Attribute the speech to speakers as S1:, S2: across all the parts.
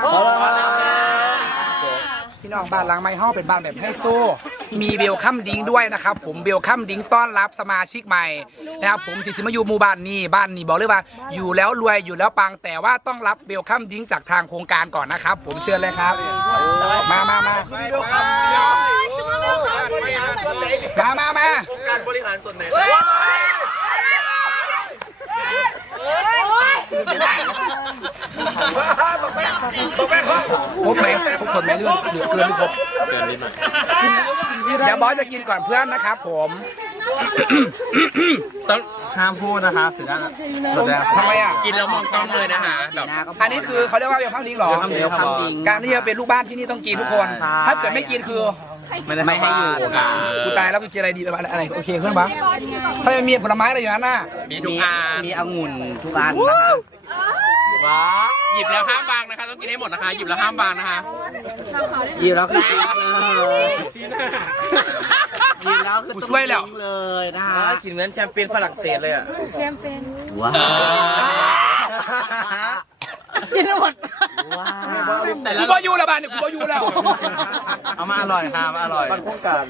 S1: พี่น้องบ้านหลังไม้ห้องเป็นบ้านแบบให้โซ่มีเวลคัมดิ้งด้วยนะครับผมเวลคัมดิ้งต้อนรับสมาชิกใหม่นะครับผมที่สิมาอยู่หมู่บ้านนี้บอกเลยว่าอยู่แล้วรวยอยู่แล้วปังแต่ว่าต้องรับเวลคัมดิ้งจากทางโครงการก่อนนะครับผมเชิญเลยครับมาโครงการบริหารส่วนไหนครบไหมครบคนไหมเรื่องเกินไม่ครบเกินนิดหน่อยเดี๋ยวบอสจะกินก่อนเพื่อนนะครับผม
S2: ต้องห้ามพูดนะคะเสียง
S1: ทำไมอ่ะ
S2: กินแล้วมองกล้องเลยนะคะแบบ
S1: อันนี้คือเขาเรียกว่าเวลคัมดิ้งหรอการที่จะเป็นลูกบ้านที่นี่ต้องกินทุกคนถ้าเกิดไม่กินคือ
S2: ไม่ให้อยู่
S1: กูตายแล้วกูกินอะไรดีอะไรโอเคเพื่อนบ้างถ้ามีผลไม้อะไรอยู่นั้นน่ะ
S2: มีทุกอัน
S3: มีองุ่นทุกอันนะครับ
S2: ว้าหยิบแล้วห้ามวางนะคะต้องกินให้หมดนะคะหยิบแล้วห้ามวางนะคะ
S3: หยิบแล้วคือทิ้งเลยหยิบแล้วคือ
S1: ช่วยแล้ว
S3: เลยนะคะ
S2: กินเหมือนแชมเปญฝรั่งเศสเลยอ่ะ
S4: แชมเปญ
S3: ว้าว
S1: กินหมดกูบอยูแล้วบ้านเนี่ยกูบอยูแล้ว
S2: เอามาอร่อยค่ะมาอร่อย
S3: มันโครงการ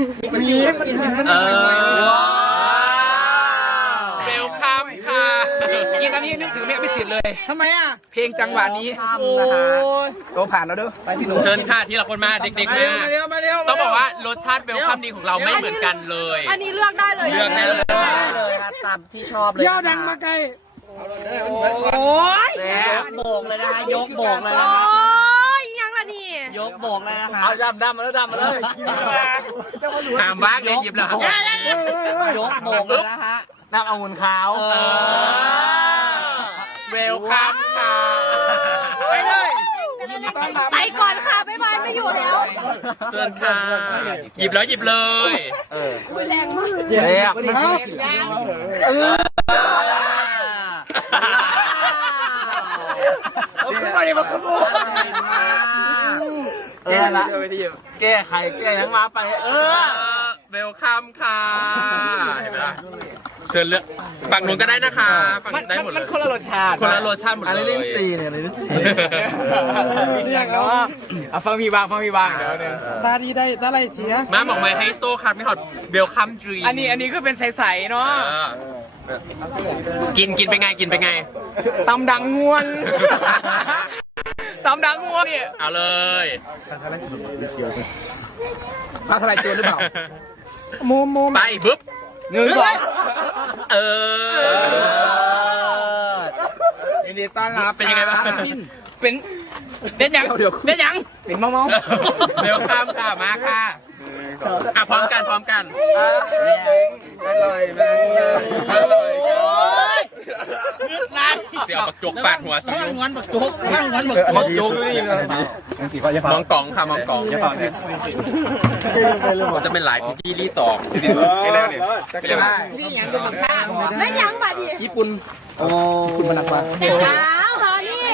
S2: เวลคัมค่ะ
S1: กินอันนี้นึกถึงไม่สิทธิ์เลยทำไมอ่ะเพลงจังหวะนี้โตผ่านแล้วเด้อไปพี่หนุ่ม
S2: เชิญค่ะที่ละคนมาเด็กๆมาต้องบอกว่ารสชาติเวลคัมดีของเราไม่เหมือนกันเลย
S4: อันนี้เลือกได้เลย
S2: เลือกได้เลย
S3: ตามที่ชอบเลย
S1: ย่อดังมาไกล
S4: โอ้ย
S3: ยกโบกเลยนะคะยกโบกเลยนะ
S4: โอ้ยยังละนี่
S3: ยกโบกเลยนะคะ
S2: เอาดำมาแล้วถามว่าเลยหยิบแล้ว
S3: ยกโบกเลยนะฮะ
S2: น้ำองุ่นขาวเวลคัมค่ะ
S1: ไปเลย
S4: ไปก่อนค่ะบ๊ายบายไม่อยู่แล้ว
S2: เชิญค่ะหยิบแล้วหยิบเลย
S4: แรงมาก
S2: เจ็บแก้ละแก้ไขแก้ยังมาไปเวลคัมค่ะเห็นไหมล่ะเชิญเลือกฝั่งนู้นก็ได้นะคะฝั่งได้หมดเลย
S1: มันคนละรสชาติ
S2: หมดเลย
S3: อะไรลิ้นจีเนี่ยอะไรลิ้นจี
S1: อย่างเนาะเอาฟังพี่บ้างเดี๋ยวเนี่ยตาดีได้ตาไรเสีย
S2: มาบอกไมให้โซ่ครับไม่ถอดเวลคัมดรีม
S1: อันนี้ก็เป็นใสๆเนาะ
S2: กินเป็นไง
S1: ตำดังงวนเนี่ย
S2: เอาเลย
S1: ปลาทะเลเจอหรือเปล่าโม
S2: ไปบึ๊บ
S1: 1 2ยินดีต้อนรับ
S2: เป็นยังไงบ้าง
S1: เป็นยังเป็นเมา
S2: เวลคัมค่ะมาค่ะพร้อมกัน
S3: อร่อย
S2: เสียวปักจกปาดหัวซิว
S1: งอนปักจก
S2: นี่มองกล่องค่ะมองกล่องจะเป็นหลายพิธีรีตอก
S1: นี่ยังเป็นต่างชาติ
S4: ไม่ยังบัดดิ
S1: ญี่ปุ่นคุณพนักงาน
S4: เช้าพอนี่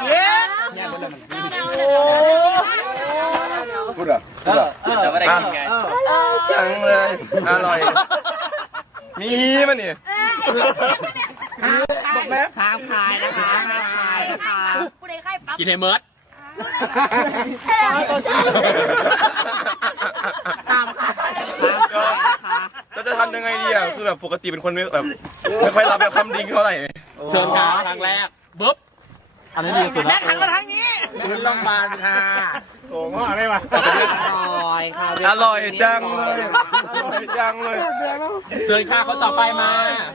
S3: พูดอ่ะ
S2: จะว่าได้กินไง
S3: จังเลยอร่อยมีมันนี่บอกแล้วห้ามขายนะคะ
S2: กินให้เมิร์ด
S3: เราจะทำยังไงดีอ่ะคือแบบปกติเป็นคนแบบไม่ค่อยรับแบบคำดิ้งเท่าไหร่
S2: เชิญค่ะครั้งแรกบึ๊บ
S1: อันนี้ดีสุดแล้วขันมาทางนี้คุณลองบานค่ะโอ้โหไม่มา
S3: อร่อยจังเลย
S2: เชิญค่ะเขาต่อไปมา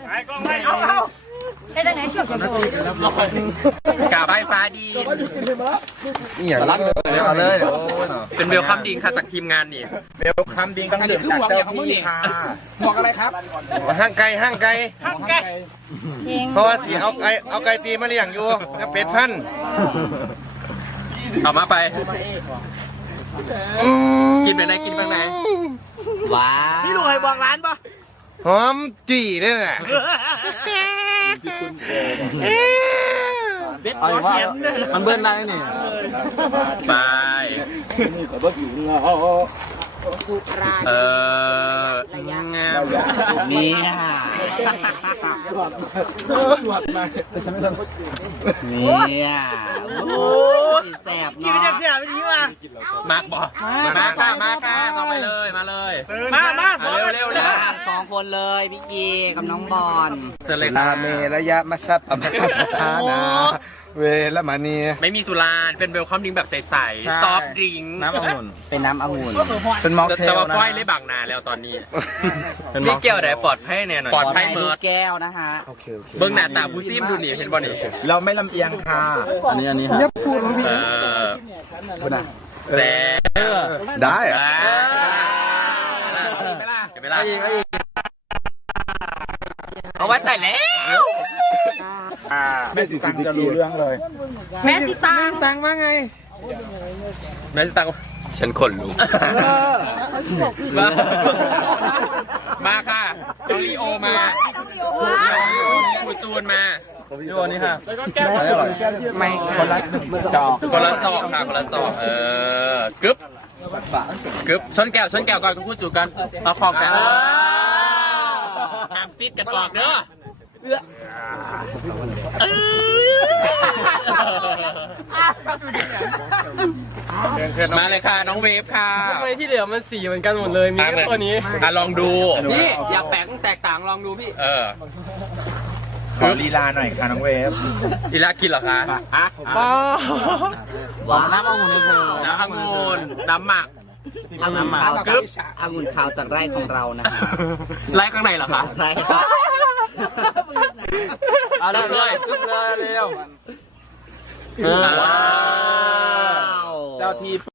S4: ได้ไหนช่วยกัน
S2: กาบใบฟ้าดี
S3: อย่างรักเลย
S2: เป็นเวลคัมดิ้งค่ะจากทีมงานนี่
S1: เวลคัมดิ้งต้องดื่มจากเจ้าที่ค่ะหมวกอะไรครับ
S3: ห้างไก่เพราะว่าสีเอาไก่ตีมาเลี้ยงอยู่กับเป็ดพัน
S2: เอามาไปกินไปไหน
S3: ว้า
S1: พี่ลุงให้บอกร้านปะ
S3: หอมจี่ด้วยน่ะ
S1: มันเบิ้ลได้นี่
S2: ไป
S3: งามนี่ค่ะนี่โอ้
S5: แสบ
S1: กิน
S5: เนาะ
S1: จะเสียไปทิ้งมา
S2: มาร์กบอกมาค่ะต่อไปเลยมาเลย
S1: มา
S2: เร็ว
S5: สองคนเลยพี่กีกับน้องบอล
S2: เชิญเลย
S3: นา
S2: ค่ะ
S3: เมระยะมัสสัพพะมัสสัพพานาเวละมานี
S2: ไม่มีสุราเป็นเวลคัมดริงแบบใสๆซอฟต์ดริงก์
S3: น้ำองุ่น
S5: เป็นน้ำองุ่น
S3: เป็นม็อกเท
S2: แต่
S3: ล
S2: ว่า
S3: นะ
S2: ฝ้อยเลยบังนาแล้วตอนนี้
S6: พี่เกี่ยวไหนปลอดภัยแน่หน่อย
S2: ปลอดภัย
S5: ข
S2: เมิ
S5: ลู
S2: ด
S5: กแก้วนะฮะ
S3: โอเค
S2: เบิ้งหน้าตาผู้ซิมดูนี่เห็นบ่นี่
S3: เราไม่ลำเอียงค่ะอันนี้ฮะ
S2: แซ่บ
S3: ได้
S2: เห็นไหมล่ะเอาไว้แต่แล้ว
S3: ไม่สิสิจะรู้เรื่องเลย
S4: แม่สิตาง
S3: ตังว่าไง
S2: นายสตังค์ฉันขนลุกมาค่ะน้องลีโอมาครูจูนมา
S3: พี่วันนี้ค่ะไม่คนละจอก
S2: คนละจอกค่ะคนละจอกกึ๊บชนแก้วก่อนพูดจูกันเอาของกันห้ามซิดกันออกเด้อมาเลยค่ะน้องเวฟค่ะ
S6: ทำไมที่เหลือมันสีเหมือนกันหมดเลย มีแค่ตัวนี้
S2: ลองดู
S6: พี่อยากแปลกแตกต่างลองดูพี่
S3: ขอลีลาหน่อยค่ะน้องเวฟ
S2: ทีละกินเหรอคะ
S5: หวานน้ำองุ่นเลยเธอ
S2: น้ำองุ่นน้ำหมัก
S5: องุ่นขาวองุ่นขาวจากไร่ของเรานะฮะ
S2: ไล่ข้างในเหรอคะ
S5: ใช่ครับ
S2: เอาเลย
S6: จุดเลยเร็ว
S5: ว้าว
S2: เจ้าที่